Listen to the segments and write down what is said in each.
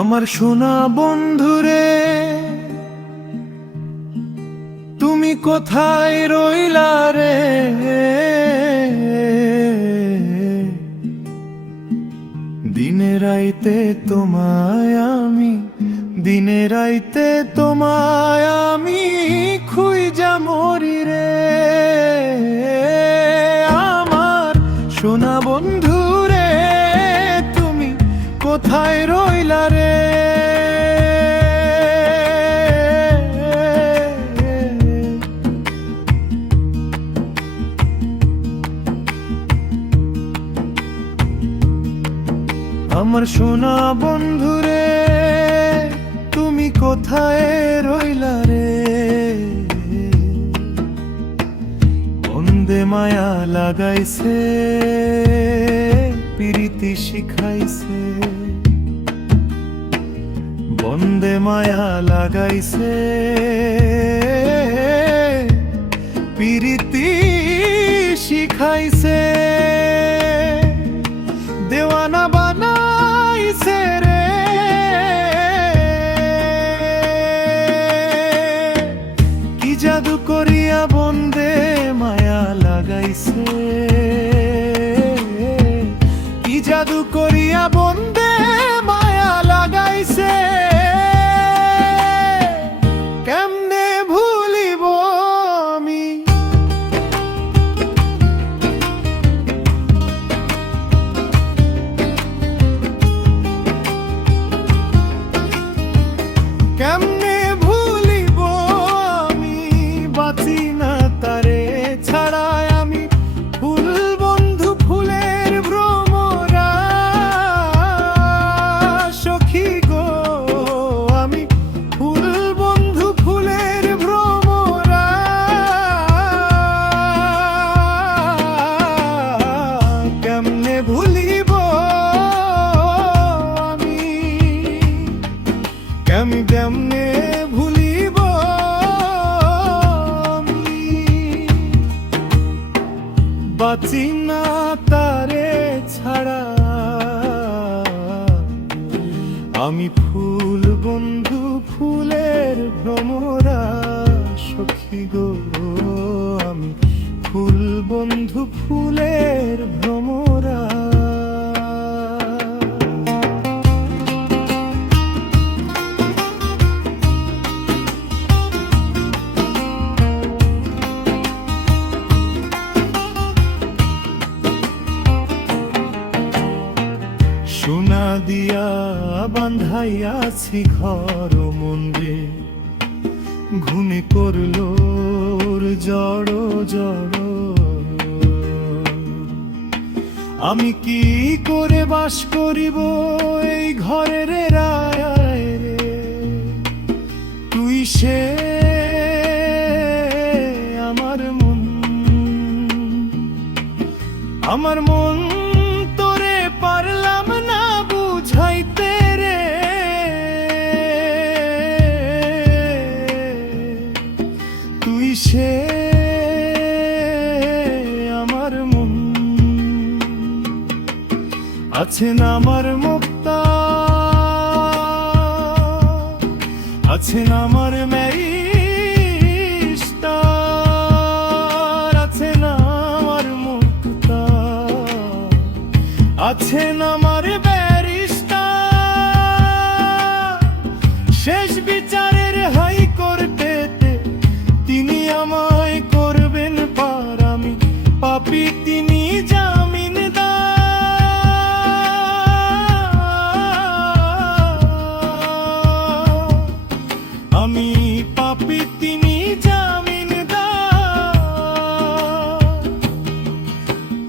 আমার সোনা বন্ধুরে, তুমি কোথায় রইলা রে? দিনে রাইতে তোমায় আমি, দিনে রাইতে তোমায় আমি খুঁজা মরি রে। আমার সোনা বন্ধুরে, তুমি কোথায় রইলা রে? আমার সোনা বন্ধুরে, তুমি কোথায় রইলা রে? বন্দে মায়া লাগাইছে, প্রীতি শিখাইছে। বন্দে মায়া লাগাইছে, প্রীতি শিখাইছে। দেওয়ানা বানাইছে রে, কি জাদু করিয়া বন্দে মায়া লাগাইছে। কি জাদু করিয়া বন্দে মায়া লাগাইছে। কেমনে ভুলিব আমি, কেমনে ভুলিব আমি, বাঁচি না তারে ছাড়ায় আমি। ফুল বন্ধু ফুলের ভ্রমরা সখী গো, আমি ফুল বন্ধু ফুলের ভ্রমরা। কেমনে ভুলিব আমি, কেমনে ভুলিব আমি। বাঁচি না তারে ছাড়া আমি। ফুল বন্ধু ফুলের ভ্রমরা সখী গো, আমি ফুল বন্ধু ফুলের ভ্রমরা। সোনা দিয়া বান্ধাইয়াছি ঘর মন্দিরে, ঘুনে করলো জড় জড়। আমি কি করে বাস করিব এই ঘরের রায় রে? তুই সে আমার মন, আমার মন তোরে পারলাম না বুঝাইতে রে। তুই সে আমার মন, আছে না আমার মুক্তা, আছে না আমার ম্যারিস্টার, আছে না আমার মুক্তা, আছে না আমার ব্যারিস্টার। শেষ বিচারের হাইকোর্টেতে তিনি আমায় করবেন পার, আমি পাপী তিনি জামিনদার। আমি পাপী তিনি জামিনদার।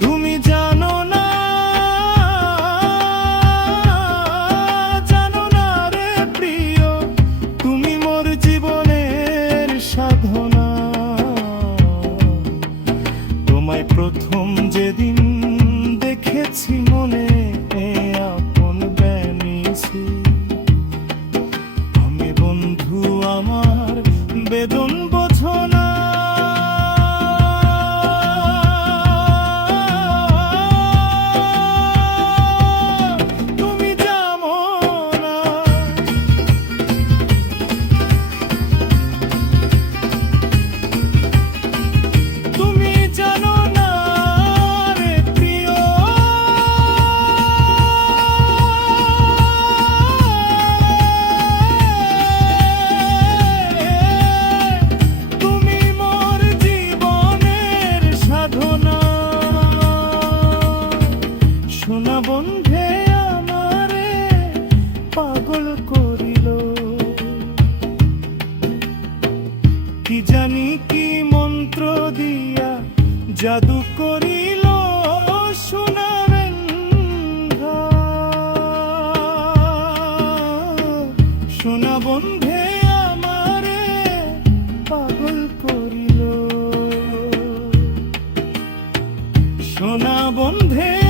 তুমি জানো না জাদু করিল সোনার সোনা বন্ধে আমারে পাগল করিল সোনা বন্ধে